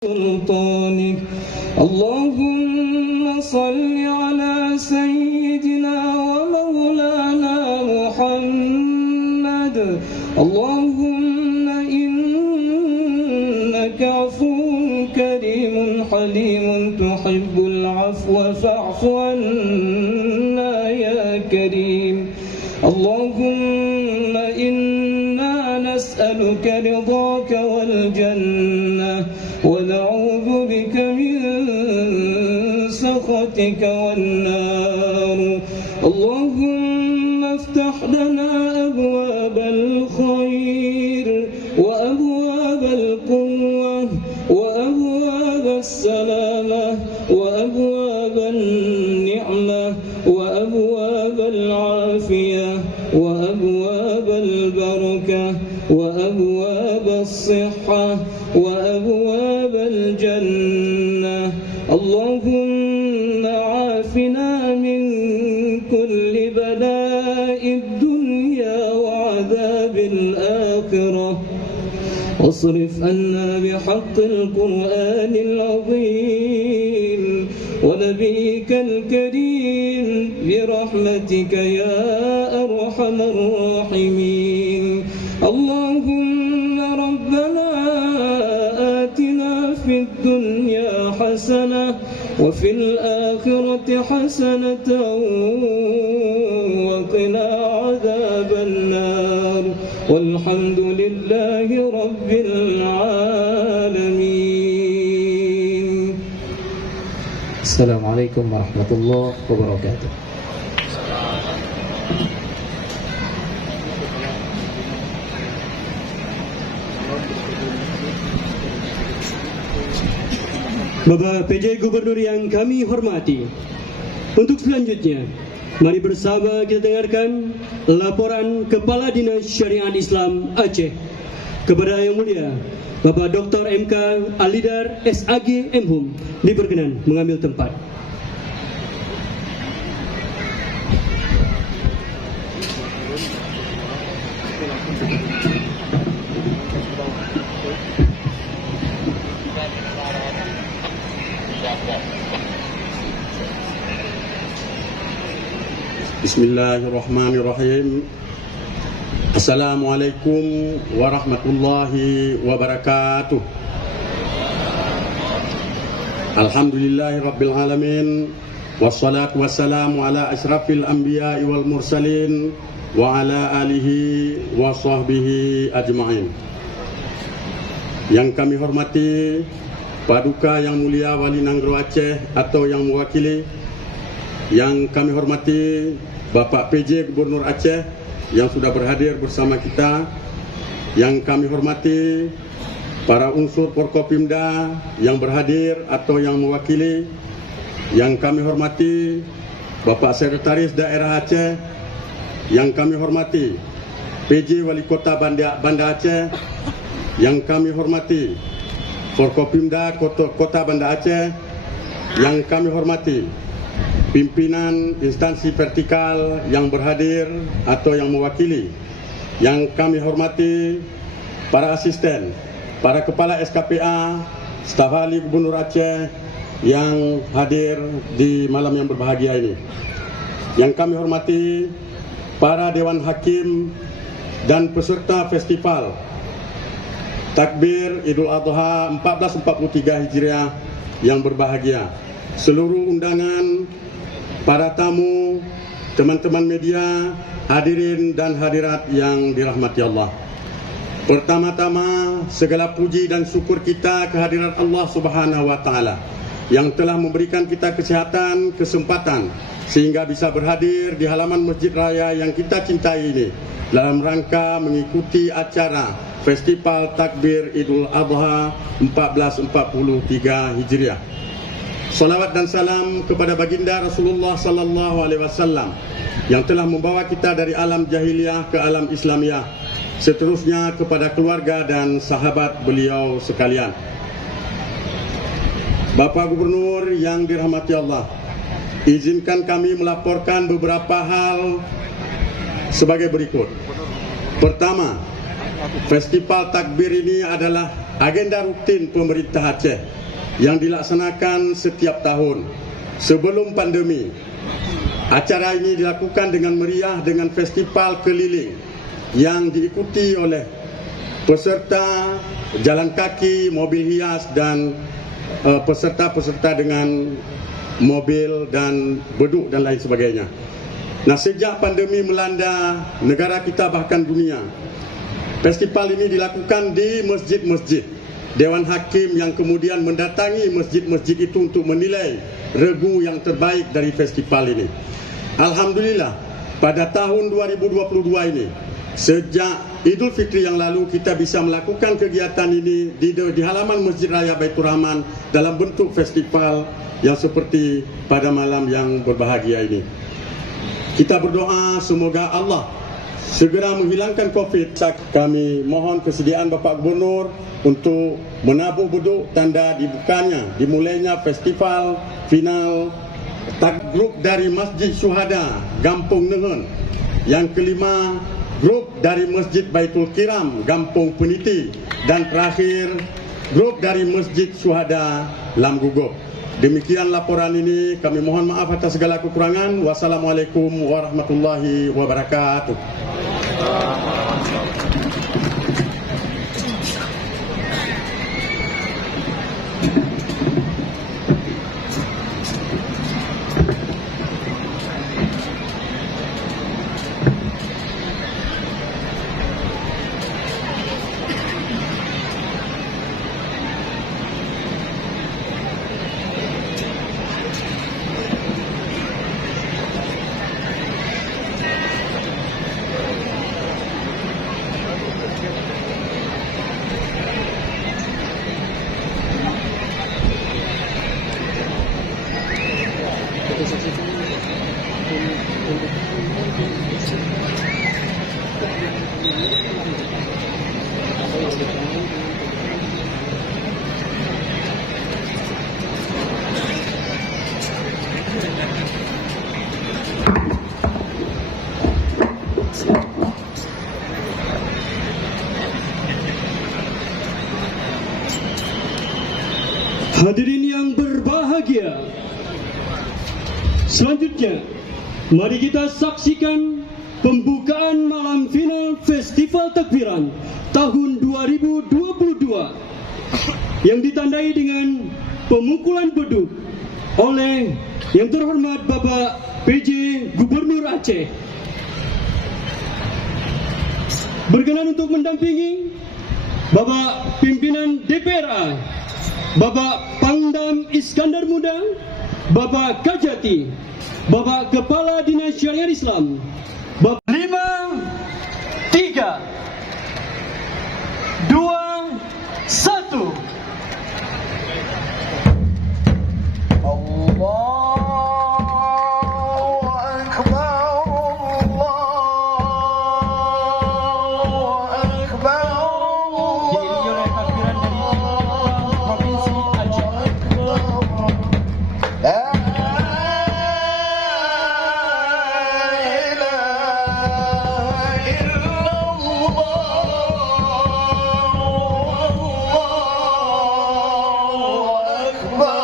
سلطانك اللهم صل على سيدنا ومولانا محمد اللهم إنك عفو كريم حليم تحب العفو فاعف عنا يا كريم اللهم إنا نسألك رضاك والجنة ونعوذ بك من سخطك والنار اللهم افتح لنا أبواب الخير وأبواب القوة وأبواب السلامة وأبواب النعمة وأبواب العافية وأبواب البركة وأبواب الصحة وأبواب الجنة اللهم عافنا من كل بلاء الدنيا وعذاب الآخرة واصرف عنا بحق القرآن العظيم ونبيك الكريم برحمتك يا أرحم الراحمين اللهم ربنا آتنا في الدنيا حسنة وفي الآخرة حسنة وقنا عذاب النار والحمد لله رب العالمين. السلام عليكم ورحمة الله وبركاته. Bapak PJ Gubernur yang kami hormati, untuk selanjutnya mari bersama kita dengarkan laporan Kepala Dinas Syariat Islam Aceh kepada Yang Mulia Bapak Dr. MK Alidar SAG MHum diperkenan mengambil tempat. Bismillahirrahmanirrahim. Assalamualaikum warahmatullahi wabarakatuh. Alhamdulillahi rabbil alamin. Wassalatu wassalamu ala asyrafil anbiya'i wal mursalin wa ala alihi wa sahbihi ajma'in. Yang kami hormati Paduka Yang Mulia Wali Nanggro Aceh atau yang mewakili, yang kami hormati Bapak PJ Gubernur Aceh yang sudah berhadir bersama kita, yang kami hormati para unsur Forkopimda yang berhadir atau yang mewakili, yang kami hormati Bapak Sekretaris Daerah Aceh, yang kami hormati PJ Wali Kota Banda Aceh, yang kami hormati Forkopimda Kota Banda Aceh, yang kami hormati pimpinan instansi vertikal yang berhadir atau yang mewakili, yang kami hormati para asisten, para kepala SKPA, staf ahli Gubernur Aceh yang hadir di malam yang berbahagia ini, yang kami hormati para Dewan Hakim dan peserta festival Takbir Idul Adha 1443 Hijriah yang berbahagia, seluruh undangan, para tamu, teman-teman media, hadirin dan hadirat yang dirahmati Allah. Pertama-tama segala puji dan syukur kita kehadirat Allah Subhanahu wa taala yang telah memberikan kita kesehatan, kesempatan sehingga bisa berhadir di halaman Masjid Raya yang kita cintai ini dalam rangka mengikuti acara Festival Takbir Idul Adha 1443 Hijriah. Salawat dan salam kepada baginda Rasulullah sallallahu alaihi wasallam yang telah membawa kita dari alam jahiliyah ke alam Islamiyah, seterusnya kepada keluarga dan sahabat beliau sekalian. Bapak Gubernur yang dirahmati Allah, izinkan kami melaporkan beberapa hal sebagai berikut. Pertama, Festival Takbir ini adalah agenda rutin pemerintah Aceh yang dilaksanakan setiap tahun sebelum pandemi. Acara ini dilakukan dengan meriah dengan festival keliling yang diikuti oleh peserta jalan kaki, mobil hias dan peserta-peserta dengan mobil dan beduk dan lain sebagainya. Nah, sejak pandemi melanda negara kita bahkan dunia, festival ini dilakukan di masjid-masjid. Dewan Hakim yang kemudian mendatangi masjid-masjid itu untuk menilai regu yang terbaik dari festival ini. Alhamdulillah, pada tahun 2022 ini, sejak Idul Fitri yang lalu, kita bisa melakukan kegiatan ini di halaman Masjid Raya Baitur Rahman dalam bentuk festival yang seperti pada malam yang berbahagia ini. Kita berdoa semoga Allah segera menghilangkan COVID. Kami mohon kesediaan Bapak Gubernur untuk menabuh beduk tanda dimulainya festival final grup dari Masjid Syuhada Gampung Nehen. Yang kelima, grup dari Masjid Baitul Kiram Gampung Peniti, dan terakhir grup dari Masjid Syuhada Lam Gugup. Demikian laporan ini, kami mohon maaf atas segala kekurangan. Wassalamualaikum warahmatullahi wabarakatuh. Hadirin yang berbahagia, selanjutnya mari kita saksikan pembukaan malam final Festival Takbiran tahun 2022 yang ditandai dengan pemukulan beduk oleh yang terhormat Bapak PJ Gubernur Aceh. Berkenan untuk mendampingi Bapak Pimpinan DPRA, Bapak Pangdam Iskandar Muda, Bapak Kajati, Bapak Kepala Dinas Syariat Islam, Bapak 5, 3, 2, 1. Akbar.